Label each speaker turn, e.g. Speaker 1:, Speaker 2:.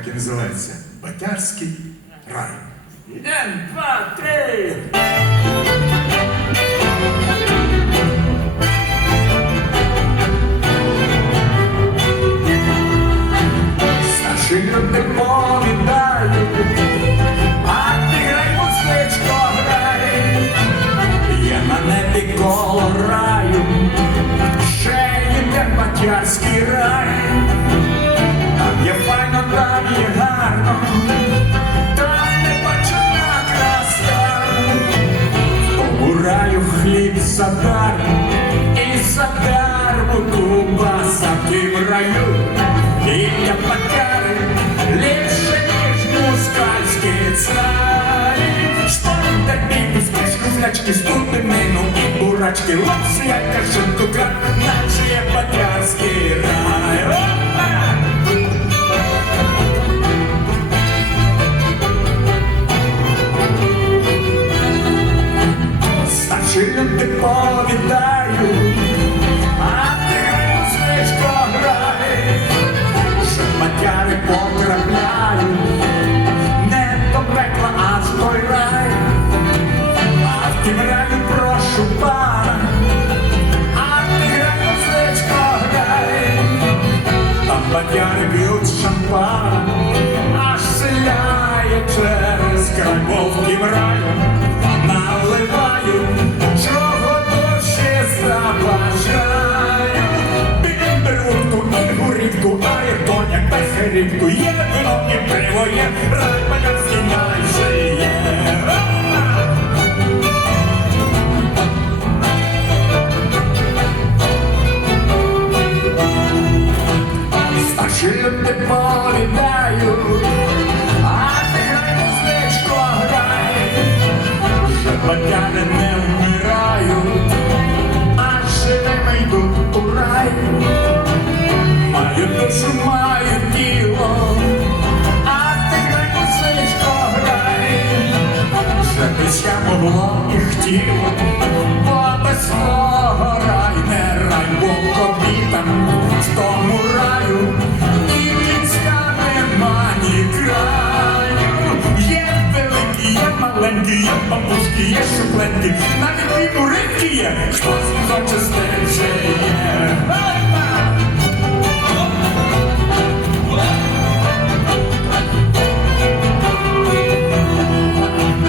Speaker 1: Так і називається Батярський рай.
Speaker 2: Один, два, три.
Speaker 1: Старші люди повідають, коло раю, ще йде батярський рай. хліб задармо, і задармо кубаса ти в раю. Біля пакари ліпше, ніж мускальський цар. Штанта і пустишку, злячки, студенину і бурачки, лапси, як кажинку, матяри потрапляю, не до пекла, а в той рай, а в тім раю прошу пана, а ти грай музичко грай, там матяри без горівку, могло бо без свого рай не рай, бо кобітам в тому раю і нема ні краю. Є великі, є маленькі, є бабуські, є шукленькі, навіть і буринки є, хтось хоче